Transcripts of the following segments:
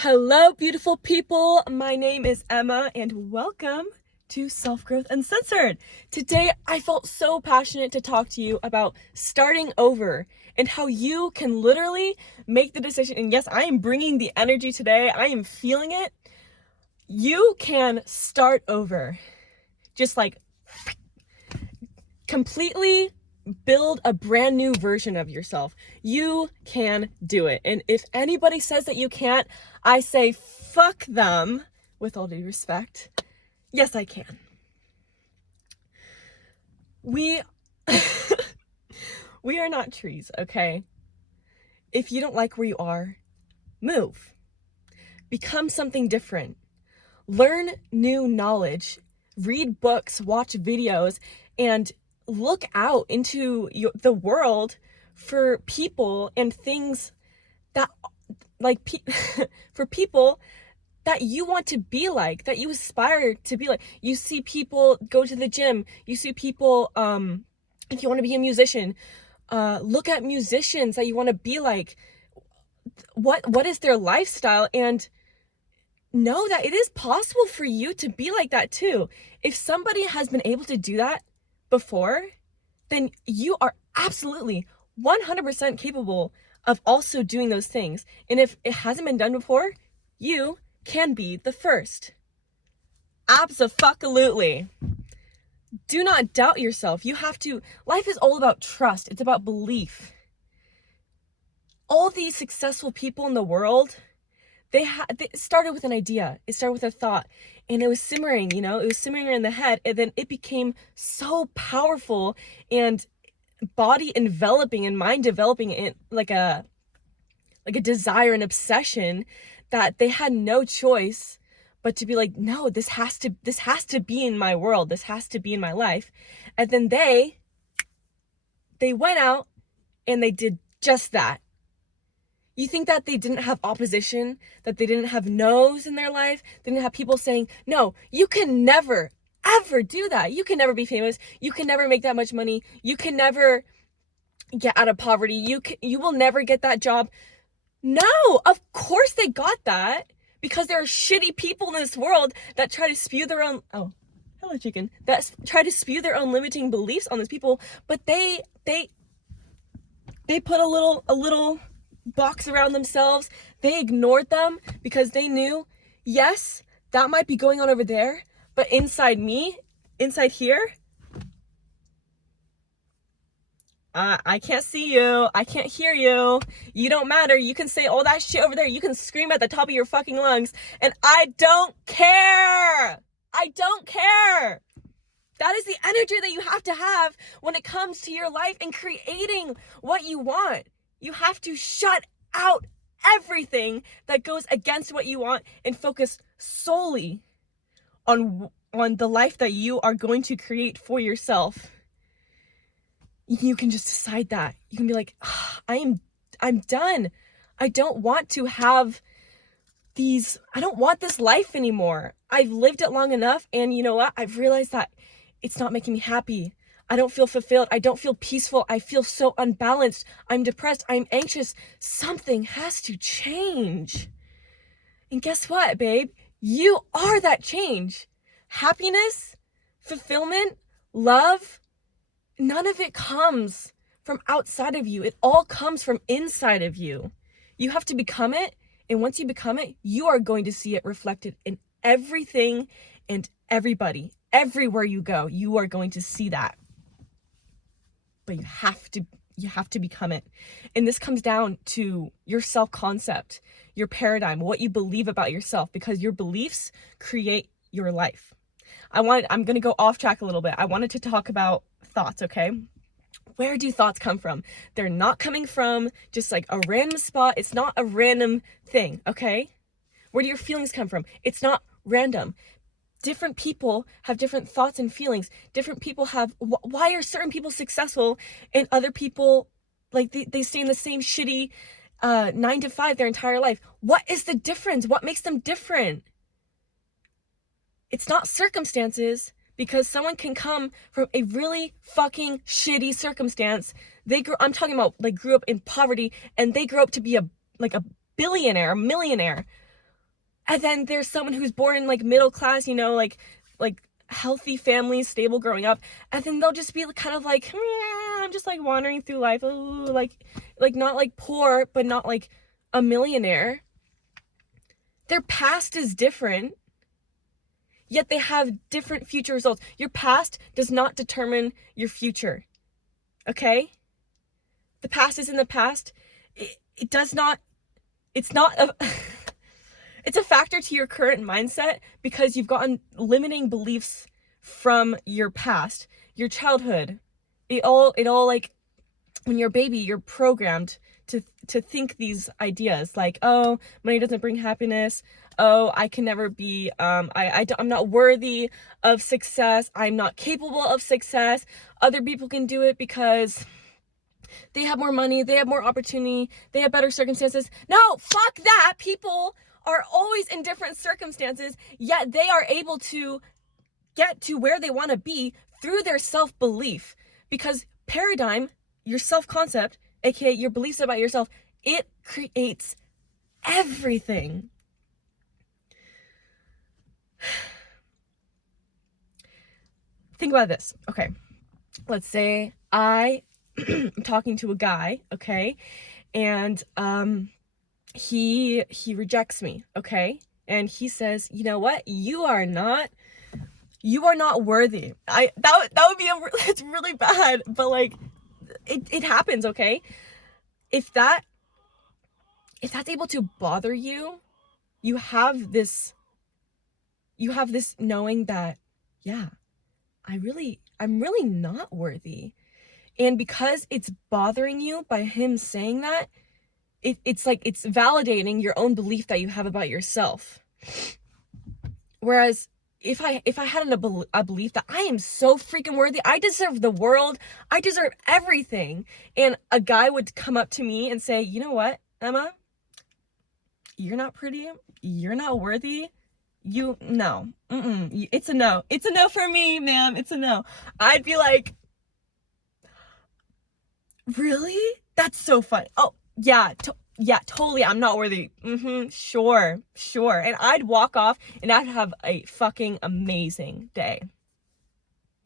Hello, beautiful people. My name is Emma, and welcome to Self-Growth Uncensored. Today, I felt so passionate to talk to you about starting over and how you can literally make the decision. And yes, I am bringing the energy today. I am feeling it. You can start over. Just like completely build a brand new version of yourself. You can do it. And if anybody says that you can't, I say fuck them with all due respect. Yes, I can. We we are not trees, okay? If you don't like where you are, move. Become something different. Learn new knowledge. Read books, watch videos, and look out into the world for people and things that for people that you want to be like, that you aspire to be like. You see people go to the gym. You see people, if you want to be a musician, look at musicians that you want to be like. What is their lifestyle? And know that it is possible for you to be like that too. If somebody has been able to do that before, then you are absolutely 100% capable of also doing those things. And if it hasn't been done before, you can be the first. Abso-fucking-lutely. Do not doubt yourself. Life is all about trust. It's about belief. All these successful people in the world, they started with an idea. It started with a thought, and it was simmering, it was simmering in the head, and then it became so powerful and body enveloping and mind developing it like a desire and obsession that they had no choice but to be like, no, this has to be in my world. This has to be in my life. And then they went out and they did just that. You think that they didn't have opposition, that they didn't have no's in their life, they didn't have people saying, no, you can never, ever do that. You can never be famous. You can never make that much money. You can never get out of poverty. You will never get that job. No, of course they got that, because there are shitty people in this world that try to spew their own, oh, hello chicken, that try to spew their own limiting beliefs on these people, but they put a little box around themselves. They ignored them because they knew, yes, that might be going on over there, but inside me, inside here, I can't see you. I can't hear you. You don't matter. You can say all that shit over there. You can scream at the top of your fucking lungs, and I don't care. I don't care. That is the energy that you have to have when it comes to your life and creating what you want. You have to shut out everything that goes against what you want and focus solely on the life that you are going to create for yourself. You can just decide that. You can be like, I'm done. I don't want to have I don't want this life anymore. I've lived it long enough, and you know what? I've realized that it's not making me happy. I don't feel fulfilled. I don't feel peaceful. I feel so unbalanced. I'm depressed. I'm anxious. Something has to change. And guess what, babe? You are that change. Happiness, fulfillment, love, none of it comes from outside of you. It all comes from inside of you. You have to become it. And once you become it, you are going to see it reflected in everything and everybody. Everywhere you go, you are going to see that. But you have to become it. And this comes down to your self-concept, your paradigm, what you believe about yourself, because your beliefs create your life. I'm going to go off track a little bit. I wanted to talk about thoughts, okay? Where do thoughts come from? They're not coming from just like a random spot. It's not a random thing, okay? Where do your feelings come from? It's not random. Different people have different thoughts and feelings. Different people have, why are certain people successful and other people, like they stay in the same shitty 9 to 5 their entire life? What is the difference? What makes them different? It's not circumstances, because someone can come from a really fucking shitty circumstance. I'm talking about grew up in poverty, and they grew up to be a billionaire, a millionaire. And then there's someone who's born in like middle class, you know, like healthy families, stable growing up, and then they'll just be kind of like, I'm just like wandering through life, ooh, like not like poor, but not like a millionaire. Their past is different, yet they have different future results. Your past does not determine your future, okay? The past is in the past. It does not, it's not a it's a factor to your current mindset because you've gotten limiting beliefs from your past, your childhood. It all like, when you're a baby, you're programmed to think these ideas like, oh, money doesn't bring happiness. Oh, I can never be, I'm not worthy of success. I'm not capable of success. Other people can do it because they have more money, they have more opportunity, they have better circumstances. No, fuck that. People are always in different circumstances, yet they are able to get to where they want to be through their self-belief. Because paradigm, your self-concept, aka your beliefs about yourself, it creates everything. Think about this. Okay, let's say I'm talking to a guy, okay, and he rejects me, okay, and he says, you know what, you are not worthy. That would be it's really bad, but like it happens, okay? If that's able to bother you, you have this knowing that, yeah, I'm really not worthy. And because it's bothering you by him saying that, it's like it's validating your own belief that you have about yourself. Whereas if I had a belief that I am so freaking worthy, I deserve the world, I deserve everything, and a guy would come up to me and say, you know what, Emma, you're not pretty, you're not worthy, no, it's a no for me, ma'am, it's a no. I'd be like, really? That's so funny. Oh, yeah, totally, I'm not worthy. Sure. And I'd walk off and I'd have a fucking amazing day.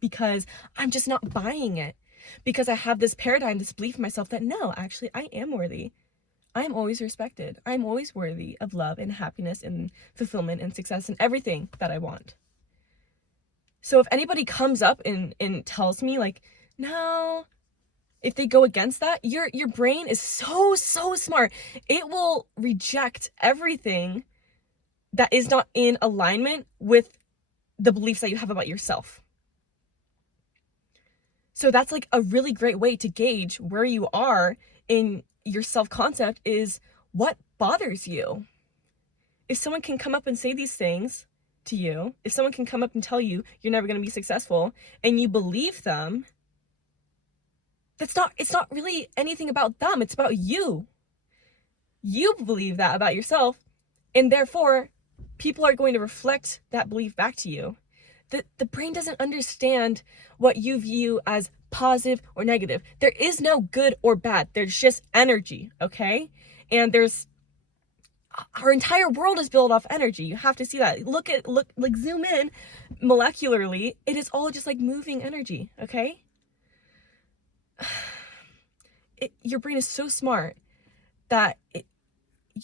Because I'm just not buying it. Because I have this paradigm, this belief in myself that no, actually, I am worthy. I'm always respected. I'm always worthy of love and happiness and fulfillment and success and everything that I want. So if anybody comes up and tells me like, no, if they go against that, your brain is so smart. It will reject everything that is not in alignment with the beliefs that you have about yourself. So that's like a really great way to gauge where you are in your self-concept, is what bothers you. If someone can come up and say these things to you, if someone can come up and tell you you're never going to be successful and you believe them, it's not really anything about them. It's about you. You believe that about yourself, and therefore people are going to reflect that belief back to you. The brain doesn't understand what you view as positive or negative. There is no good or bad. There's just energy, okay? And our entire world is built off energy. You have to see that. Look, like zoom in molecularly. It is all just like moving energy, okay? Your brain is so smart that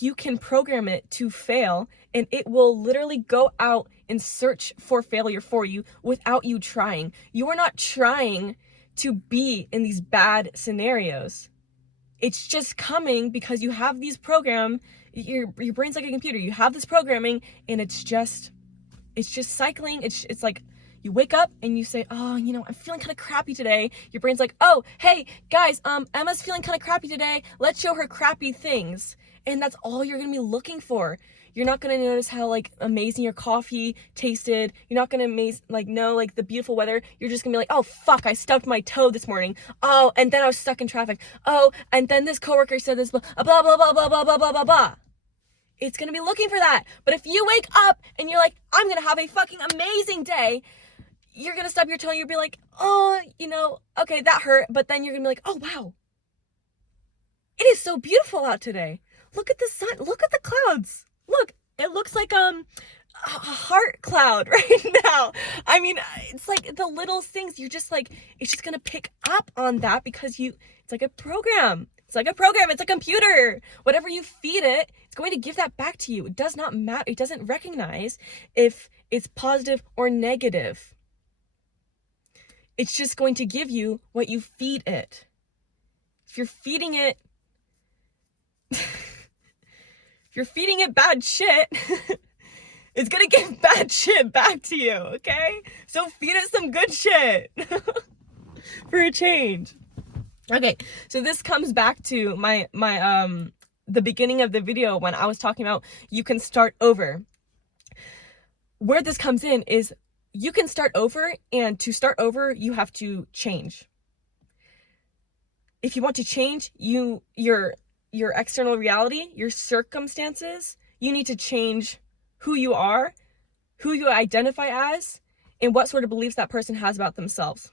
you can program it to fail, and it will literally go out and search for failure for you without you trying. You are not trying to be in these bad scenarios. It's just coming because you have these your brain's like a computer. You have this programming, and it's just cycling. It's like you wake up and you say, oh, you know, I'm feeling kind of crappy today. Your brain's like, oh, hey, guys, Emma's feeling kind of crappy today. Let's show her crappy things. And that's all you're going to be looking for. You're not going to notice how, like, amazing your coffee tasted. You're not going to know the beautiful weather. You're just going to be like, oh, fuck, I stubbed my toe this morning. Oh, and then I was stuck in traffic. Oh, and then this coworker said this, blah, blah, blah, blah, blah, blah, blah, blah, blah. It's going to be looking for that. But if you wake up and you're like, I'm going to have a fucking amazing day, you're going to stub your toe and you'll be like, oh, you know, okay, that hurt. But then you're going to be like, oh, wow. It is so beautiful out today. Look at the sun. Look at the clouds. Look, it that looks like a heart cloud right now. I mean, it's like the little things, you're just like, it's just gonna pick up on that because it's like a program. It's like a program. It's a computer. Whatever you feed it, it's going to give that back to you. It does not matter. It doesn't recognize if it's positive or negative. It's just going to give you what you feed it. If you're feeding it, if you're feeding it bad shit, it's gonna give bad shit back to you, okay? So feed it some good shit for a change. Okay, so this comes back to my the beginning of the video when I was talking about you can start over. Where this comes in is you can start over, and to start over, you have to change. If you want to change your external reality, your circumstances, you need to change who you are, who you identify as, and what sort of beliefs that person has about themselves.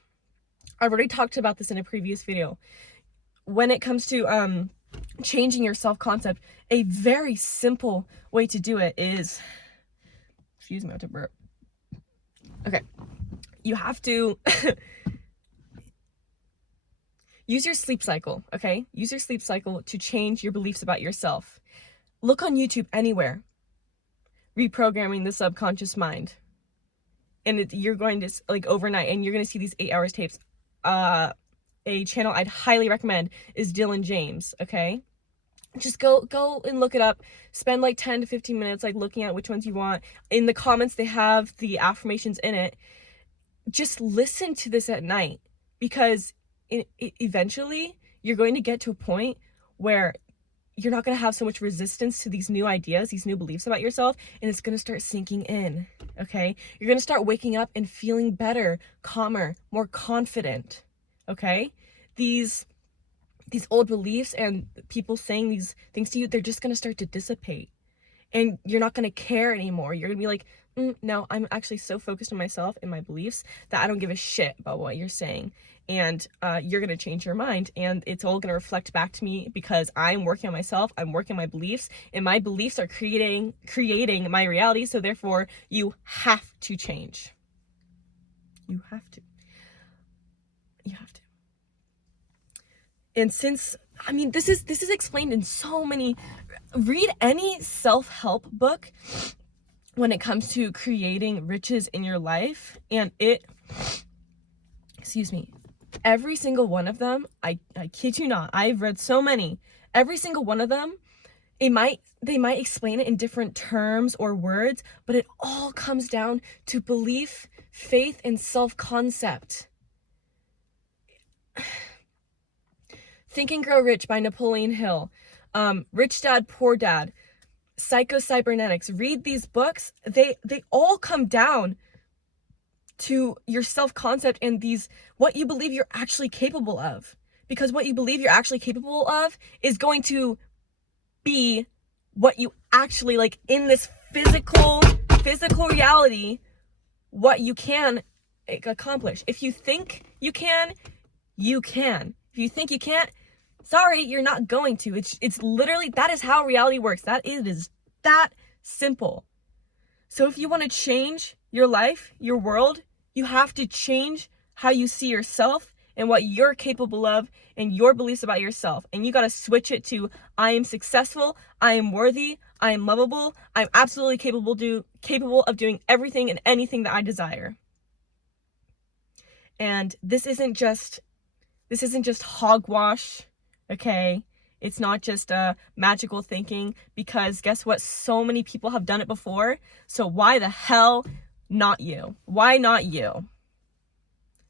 I've already talked about this in a previous video. When it comes to changing your self-concept, a very simple way to do it is, excuse me, I have to burp. Okay, you have to use your sleep cycle, okay? Use your sleep cycle to change your beliefs about yourself. Look on YouTube anywhere. Reprogramming the subconscious mind. And you're going to, like, overnight, and you're going to see these 8 hours tapes. A channel I'd highly recommend is Dylan James, okay? Just go and look it up. Spend like 10 to 15 minutes like looking at which ones you want. In the comments, they have the affirmations in it. Just listen to this at night, because eventually you're going to get to a point where you're not going to have so much resistance to these new ideas, these new beliefs about yourself, and it's going to start sinking in, okay? You're going to start waking up and feeling better, calmer, more confident, okay? These old beliefs and people saying these things to you, they're just going to start to dissipate, and you're not going to care anymore. You're going to be like, no, I'm actually so focused on myself and my beliefs that I don't give a shit about what you're saying. And you're going to change your mind, and it's all going to reflect back to me because I'm working on myself, I'm working on my beliefs, and my beliefs are creating my reality. So therefore you have to change. You have to. And since, I mean, this is explained in so many, read any self-help book when it comes to creating riches in your life, and every single one of them, I kid you not, I've read so many, every single one of them, they might explain it in different terms or words, but it all comes down to belief, faith, and self-concept. Think and Grow Rich by Napoleon Hill, Rich Dad, Poor Dad, Psycho-Cybernetics. Read these books. They all come down to your self-concept and what you believe you're actually capable of. Because what you believe you're actually capable of is going to be what you actually, like, in this physical reality, what you can accomplish. If you think you can, you can. If you think you can't, sorry, you're not going to. It's literally, that is how reality works. It is that simple. So if you want to change your life, your world, you have to change how you see yourself and what you're capable of and your beliefs about yourself. And you got to switch it to, I am successful, I am worthy, I am lovable, I'm absolutely capable of doing everything and anything that I desire. And this isn't just hogwash, okay? It's not just magical thinking, because guess what? So many people have done it before. So why the hell not you? Why not you?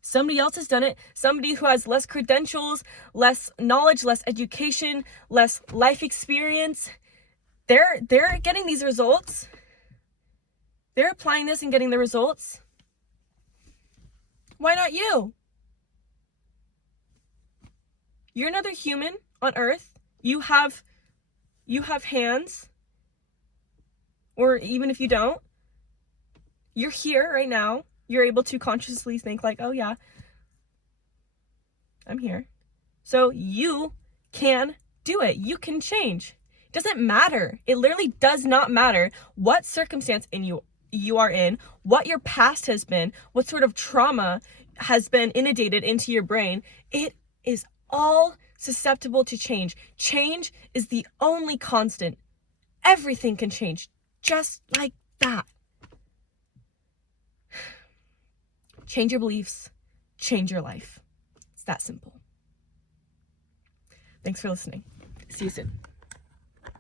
Somebody else has done it. Somebody who has less credentials, less knowledge, less education, less life experience. They're getting these results. They're applying this and getting the results. Why not you? You're another human on Earth. You have hands. Or even if you don't, you're here right now. You're able to consciously think like, oh yeah, I'm here. So you can do it. You can change. It doesn't matter. It literally does not matter what circumstance you are in, what your past has been, what sort of trauma has been inundated into your brain. It is all susceptible to change. Change is the only constant. Everything can change just like that. Change your beliefs, change your life. It's that simple. Thanks for listening. See you soon.